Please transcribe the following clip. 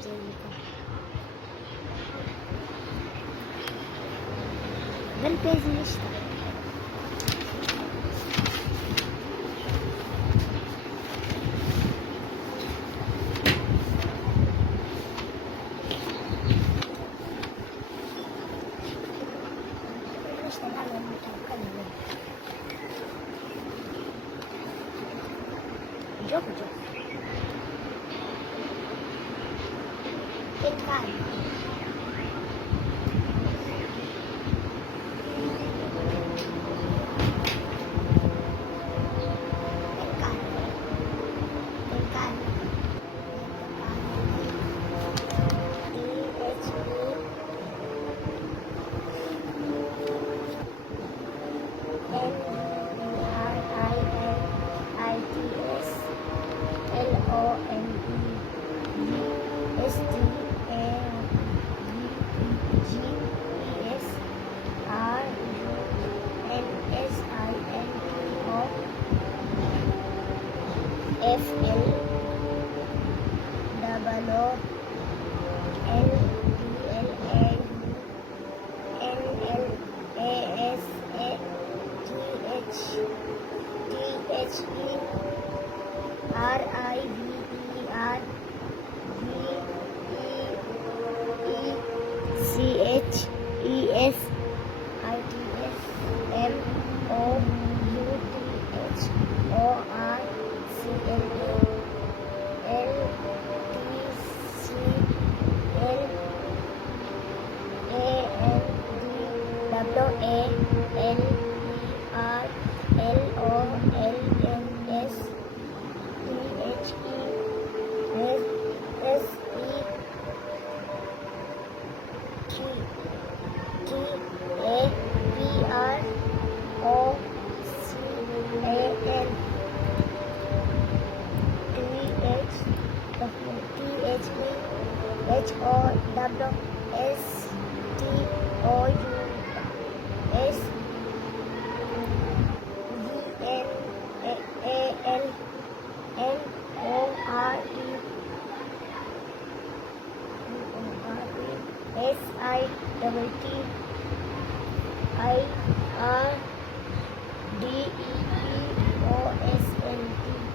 Angelica. Bel bezini işte. İşte ben onu kalıyorum. Çok çok. Tekrar. FL double O L D L A N L A S A T H E R I V E R V E C H E S I T S M O U T H O R C L A L T C L A N D W A L E R L O L N S T H E S E T T A P R O C A N H O W S T O U S V N A L N O R E S I T T I R D E P O S N T